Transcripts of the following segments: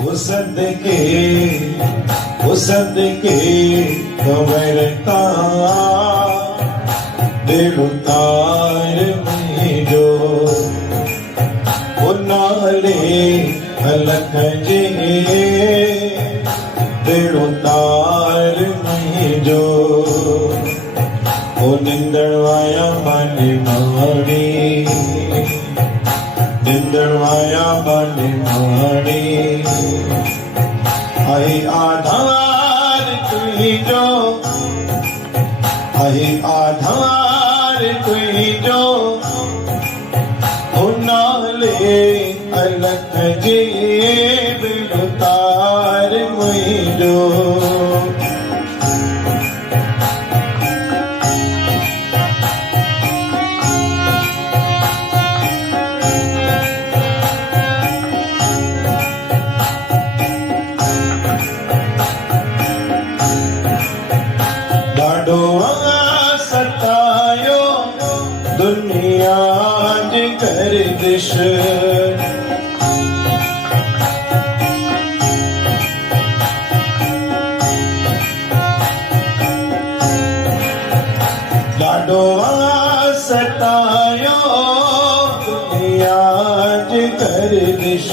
वो सदके कवरता दिल उतार में जो वो नाले अलख जे दिल उतार में जो वो निंदड़वाया माने माणी निंदड़वाया माने माणी आई आधार तुही जो आई आधार तुही जो नाले अलख जे बिलुतार मुझो सतायो दुनिया गर्दिश ॾाढो सतायो दुनिया गर्दिश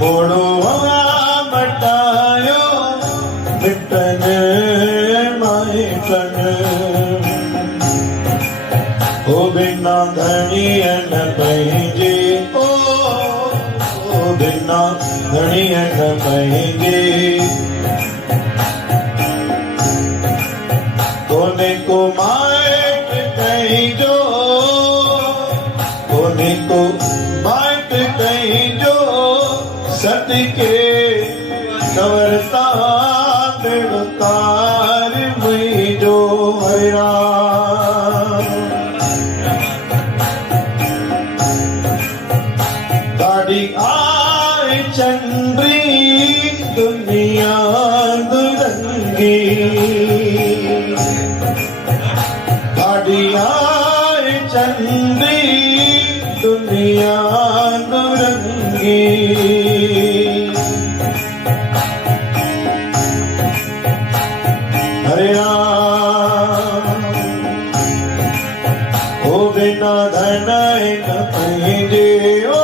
मोड़ो मटायो मिटन माइटन ओ बिना धणियन पंहिंजे ओ बिना धणियन पंहिंजे कोने को माइट कहिजो कोने को माइट कहिजो सदके कवरता दिलकार मुझो हरा गाड़ी आए चंद्री दुनिया दुरंगी गाड़ी आए चंद्री दुनिया दुरंगी बिना धन न पंहिंजे ओ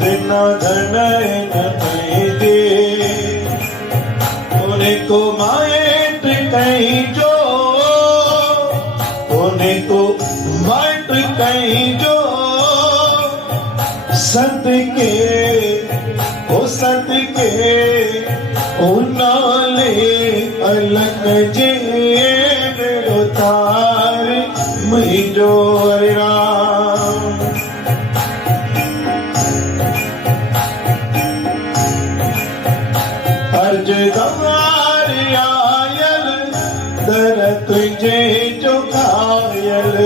बिना धन न पंहिंजे कोने को माइट कहिजो कोने को माइट कहिजो सदके ओ नाले अलख जे बिलुतार मुझो राम अर्जदार आयल दर तुझे जो घायल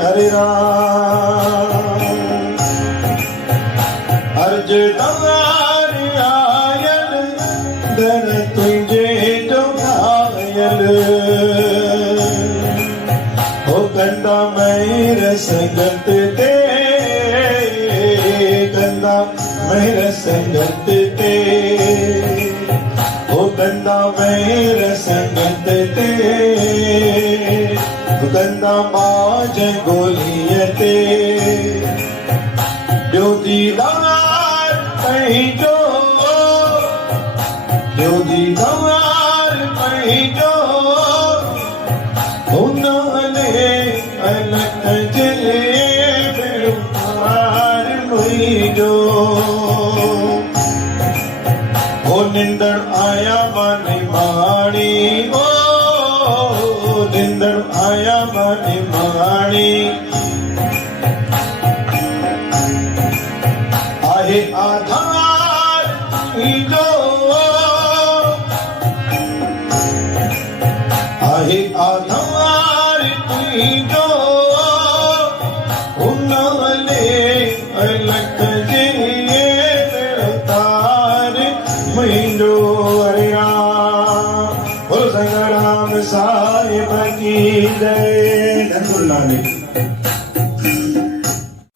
हरे राम अर्जदार आयल दर तुझे जो घायल गंदा मेर संगत दे गंदा मेर संगत दे ओ गंदा मेर संगत दे गंदा बाज गोलियते जो दीदार पंहिंजो जो दीदार पंहिंजो अलख जे बिलुतार मुझो ओ निंदड़ आया मानी माणी ओ निंदड़ आया मानी माणी आहे आधार तुझो आहे आधार तुझो नाले अलख जे